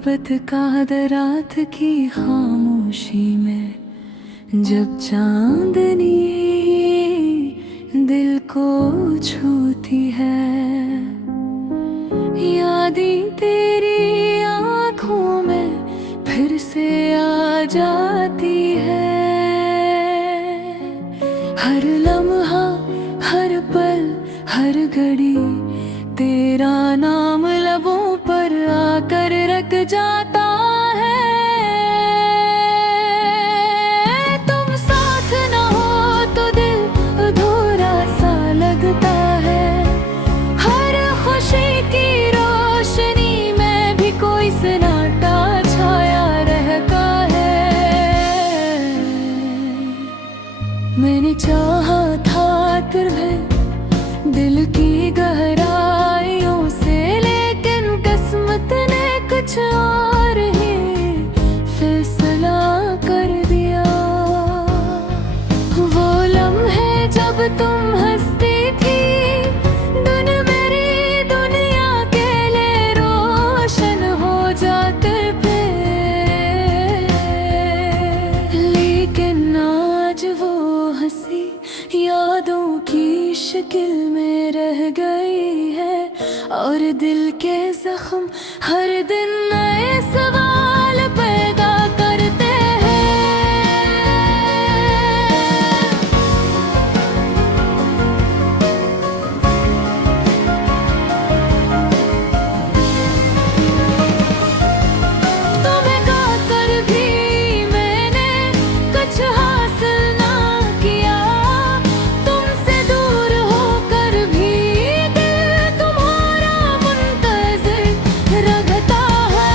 मोहब्बत का दरात की खामोशी में जब चांदनी दिल को छूती है, यादें तेरी आँखों में फिर से आ जाती है। हर लम्हा, हर पल, हर घड़ी तेरा नाम लबों पर आकर रख जाता है। तुम साथ ना हो तो दिल अधूरा सा लगता है। हर खुशी की रोशनी में भी कोई सन्नाटा छाया रहता है। मैंने चाहा था तुम्हें दिल की गहराइयों से, लेकिन किस्मत ने कुछ और ही फैसला कर दिया। वो लम्हे जब तुम हंसती थी, दिन मेरी दुनिया के लिए रोशन हो जाते थे। लेकिन आज वो हंसी यादों की शक्ल में रह गई है, और दिल के जख्म हर दिन नए सवाल पैदा करते हैं। तुम्हें गाकर भी मैंने कुछ हासिल ना किया, तुमसे दूर होकर भी दिल तुम्हारा मुंतज़िर रखता है।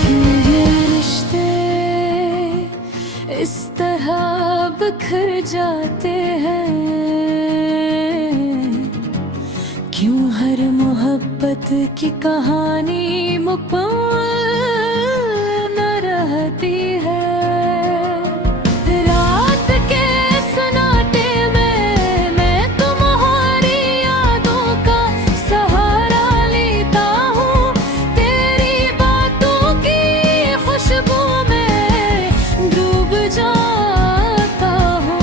क्यों ये रिश्ते इस तरह बिखर जाते हैं? क्यों हर मोहब्बत की कहानी मुकम्मल न रहती है? रात के सन्नाटे में मैं तुम्हारी यादों का सहारा लेता हूँ। तेरी बातों की खुशबू में डूब जाता हूँ।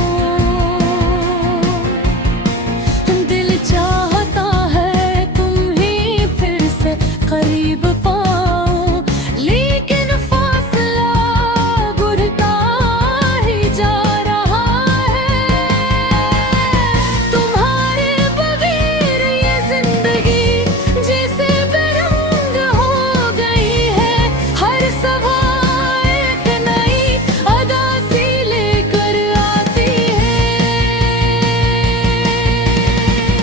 दिल चाहता है तुम ही फिर से करीब पाऊं, लेकिन फासला बढ़ता ही जा रहा है। तुम्हारे बगैर ये जिंदगी जैसे बेरंग हो गई है। हर सुबह एक नई अदा सी लेकर आती है।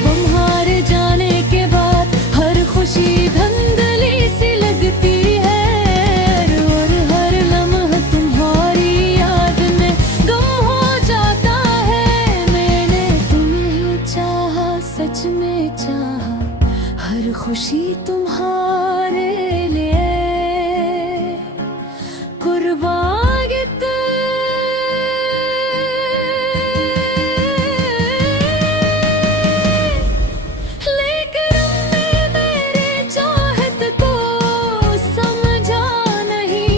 तुम्हारे जाने के बाद हर खुशी धुंधली सी लगती है, और हर लम्हा तुम्हारी याद में गुम हो जाता है। मैंने तुम्हें चाहा, सच में चाहा, हर खुशी तुम्हारे लिए कुर्बान लेकिन हमने मेरी चाहत को समझा नहीं,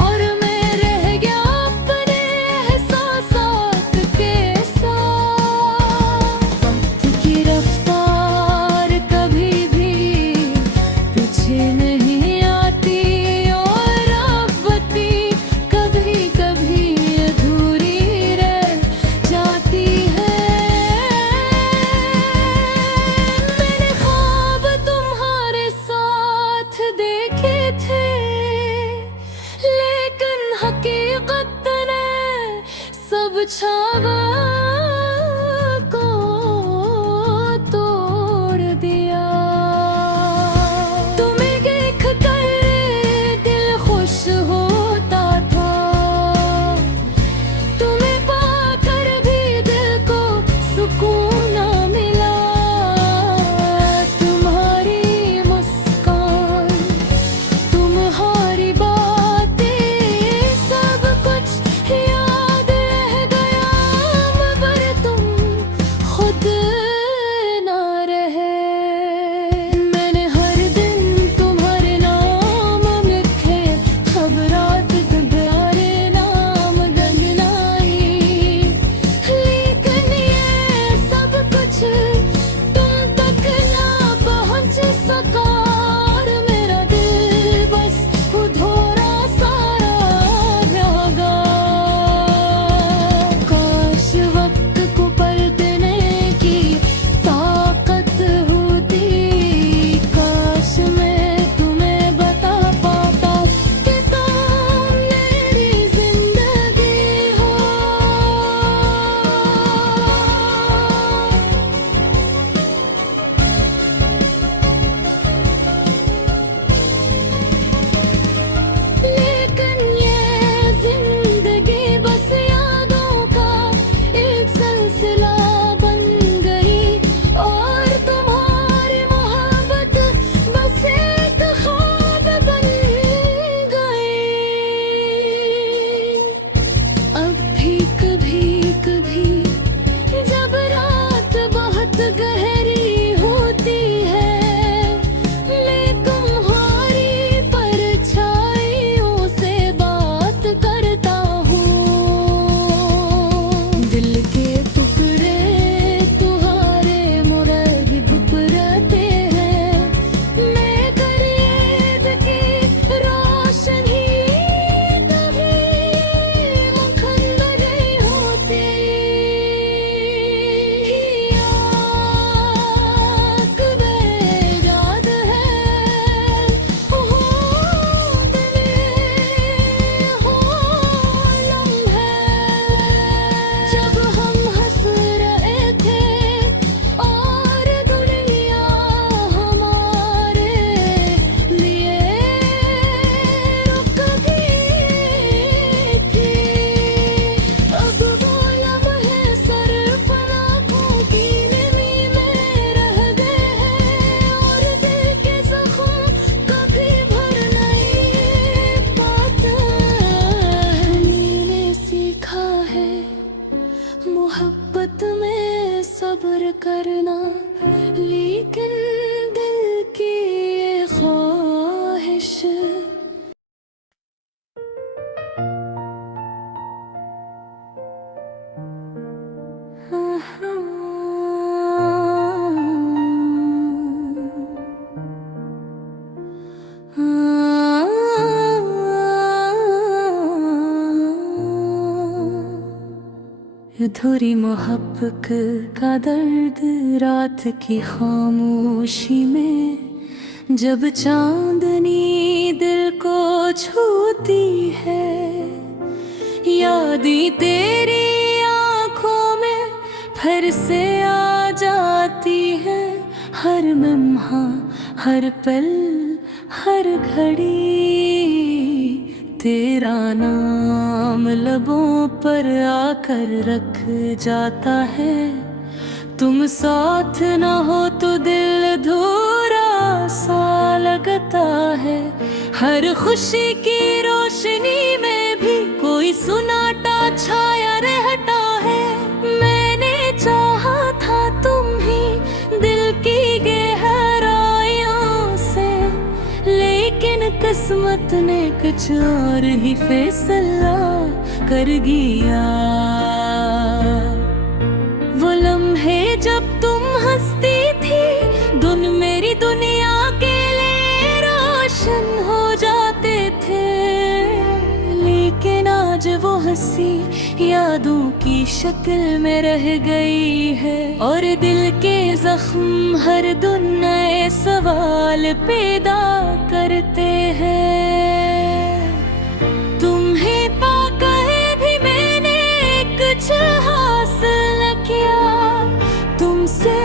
और मैं रह गया अपने एहसासात के साथ। वक्त की रफ्तार कभी भी पीछे नहीं आती, और आपत्ति कभी कभी अधूरी रह जाती है। मैंने ख्वाब तुम्हारे साथ देखे थे, लेकिन हकीकत ने सब ख्वाबों को तोड़ दिया। तुम्हें देख कर दिल खुश होता था, तुम्हें पाकर भी दिल को सुकून ना मिला। तुम्हारी मुस्कान, तुम्हारी बातें, सब कुछ याद है मोहब्बत में सब्र करना, लेकिन दिल की ये ख्वाहिश अधूरी मोहब्बत का दर्द रात की खामोशी में, जब चांदनी दिल को छूती है, यादें तेरी आंखों में फिर से आ जाती है। हर लम्हा, हर पल, हर घड़ी तेरा नाम लबों पर आकर रख जाता है। तुम साथ ना हो तो दिल अधूरा सा लगता है। हर खुशी की रोशनी में भी कोई सुनाटा छाया रहता है। मैंने चाहा था तुम ही दिल की गहराइयों से, लेकिन किस्मत ने कुछ और ही फैसला कर गया। वो लम्हे जब तुम हंसती थी, मेरी दुनिया के लिए रोशन हो जाते थे, लेकिन आज वो हंसी यादों की शक्ल में रह गई है। और दिल के जख्म हर दिन नए सवाल पैदा करते हैं। तुम्हें पाकर भी मैंने कुछ हासिल न किया, तुमसे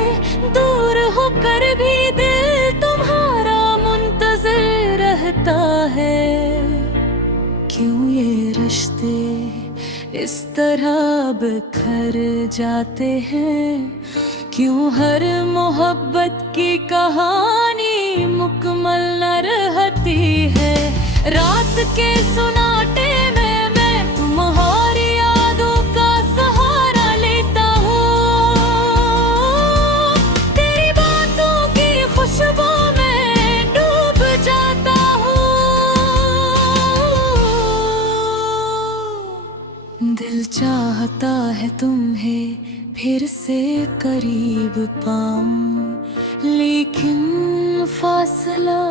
दूर होकर भी दिल तुम्हारा मुंतज़िर रहता है। क्यों ये रिश्ते इस तरह बिखर जाते हैं? क्यों हर मोहब्बत की कहानी मुकम्मल न रहती है? रात के सुनाटे में मैं तुम्हारी यादों का सहारा लेता हूँ। तेरी बातों की खुशबू में डूब जाता हूँ। दिल चाहता है तुम्हें फिर से करीब पाऊं, लेकिन फासला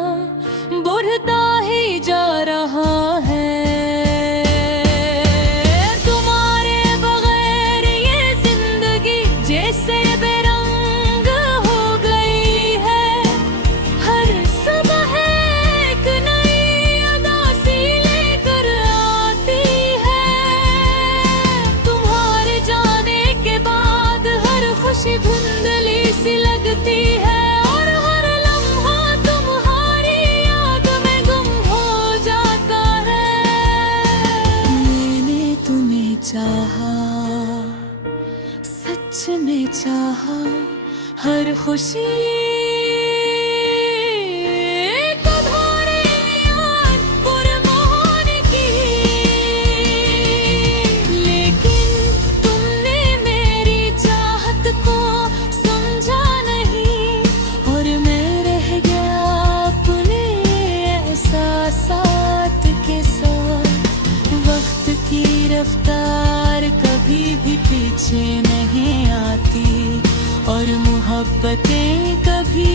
बढ़ता ही जा रहा है। तुम्हारे बगैर ये जिंदगी जैसे बेरंग हो गई है। हर सुबह एक नई उदासी लेकर आती है। तुम्हारे जाने के बाद हर खुशी धुंधली सी लगती है, और हर लम्हा तुम्हारी याद में गुम हो जाता है। मैंने तुम्हें चाहा, सच में चाहा, हर खुशी रफ्तार कभी भी पीछे नहीं आती, और मोहब्बतें कभी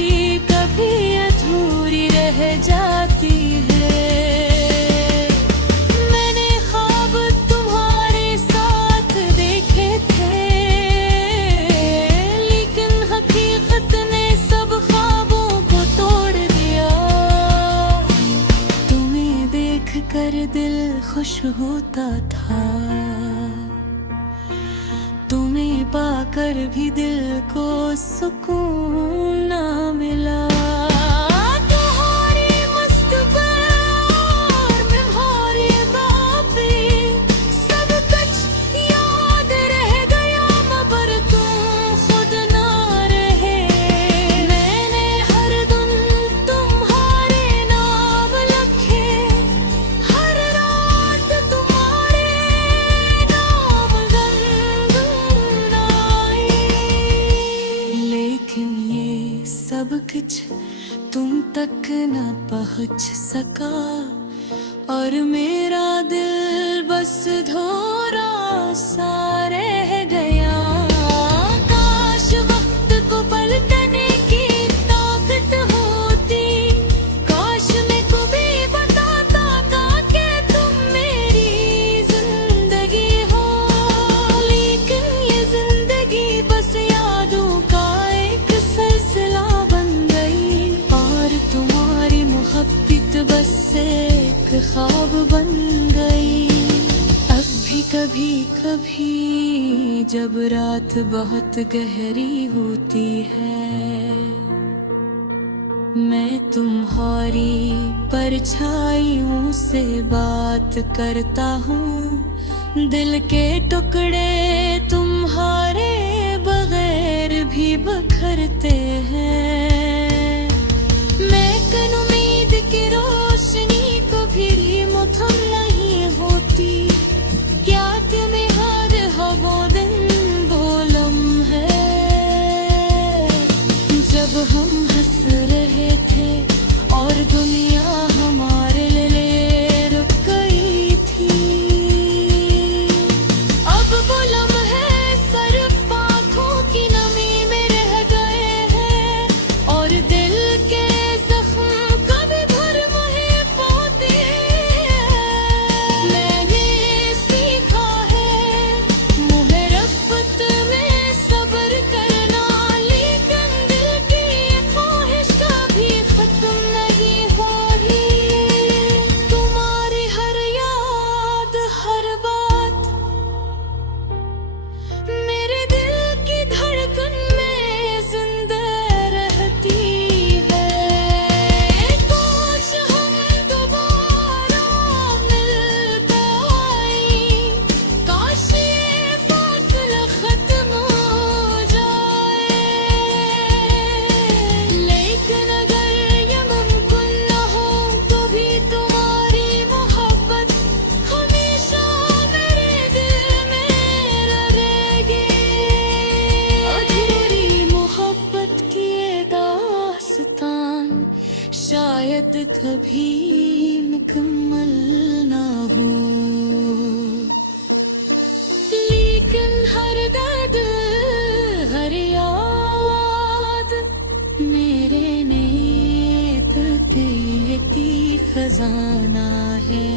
कभी अधूरी रह जाती है। मैंने ख्वाब तुम्हारे साथ देखे थे, लेकिन हकीकत ने सब ख्वाबों को तोड़ दिया। तुम्हें देख कर दिल खुश होता था, तुम्हें पाकर भी दिल को सुकून ना मिला। तुम्हारी मुस्कुराहट और तुम्हारी बातें सब कुछ याद रह गया, मगर तुम खुद ना रहे। मैंने हर दिन तुम्हारे नाम लिखे, हर रात तुम्हारे नाम कुछ तुम तक न पहुंच सका, और मेरा दिल बस धोरा सा रह गया। काश वक्त को पलटने की ताकत होती, काश मैं को भी बताता था कि तुम मेरी जिंदगी हो। लेकिन ये जिंदगी बस यादों का एक सिलसिला बन गई, और तुम्हारी मोहब्बत बस एक ख्वाब बन गई। अब भी कभी कभी जब रात बहुत गहरी होती है, मैं तुम्हारी परछाइयों से बात करता हूँ। दिल के टुकड़े तुम्हारे बगैर भी बखरते हैं। मैं कन उम्मीद की रोशनी को भी मुठम नहीं होती, क्या तुम्हें हर वो दिन बोलम है जब हम हंस रहे थे और दुनिया हमारे लिए रुक गई थी। अब वो लम्हे सिर्फ आँखों की नमी में रह गए हैं, और दिल के जख्म कभी भर वही पाते हैं। मैंने सीखा है मोहब्बत में सब्र करना, लेकिन दिल की ये ख्वाहिश कभी खत्म नहीं हो रही। तुम्हारी हर याद हर बात मेरे दिल की धड़कन में जिंदा रहती है। काश हम दोबारा मिल पाएं, काश ये फासला खत्म हो जाए। लेकिन अगर ये मुमकिन न हो तो भी तुम्हारी मोहब्बत हमेशा मेरे दिल में रहेगी। अधूरी मोहब्बत की ये दास्तान शायद कभी मुकम्मल ना हो, लेकिन हर दर्द हर याद मेरे नेत देती खजाना है।